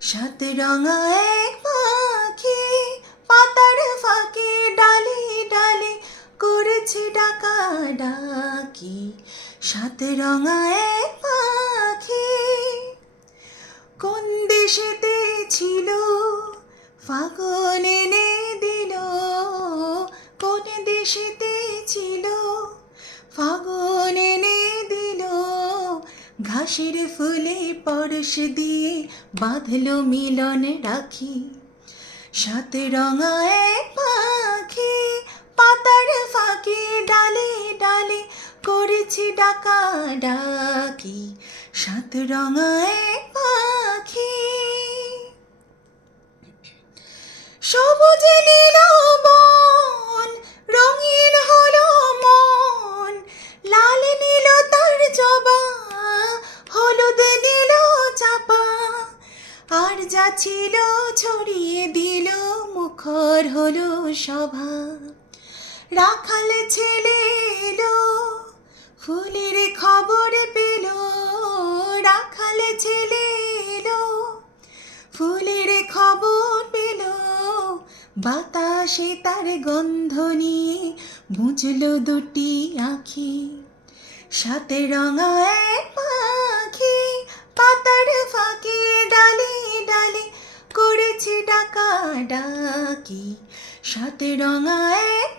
সাত রঙা এক পাখি পাতার ফাঁকে ডালে ডালে করেছে ডাকা ডাকি। সাত রঙা এক পাখি কোন দেশেতে ছিল ফাগুন এনে দিল, কোন দেশেতে ছিল ফাগুন এনে দিল। ঘাসের ফুলে পরশ দিয়ে বাঁধলো মিলন রাখি। সাত রঙা এক পাখি পাতার ফাঁকে ডালে ডালে করেছে ডাকা ডাকি। সাত রঙা এক পাখি সবুজে নীল বন রঙিন হলো মন, লাল নীল তার জবা হলুদ নীল চাপা। আর যা ছিল ছড়িয়ে দিল মুখর হলো সভা। রাখাল ছেলে এলো ফুলের খবর পেল, রাখাল ছেলে এলো ফুলের খবর পেল। বাতাসে তার গন্ধ নিয়ে বুঝলো দুটি আঁখি। সাত রঙা এক পাখি পাতার ফাঁকে ডালে ডালে করেছে ডাকা ডাকি। সাত রঙা এক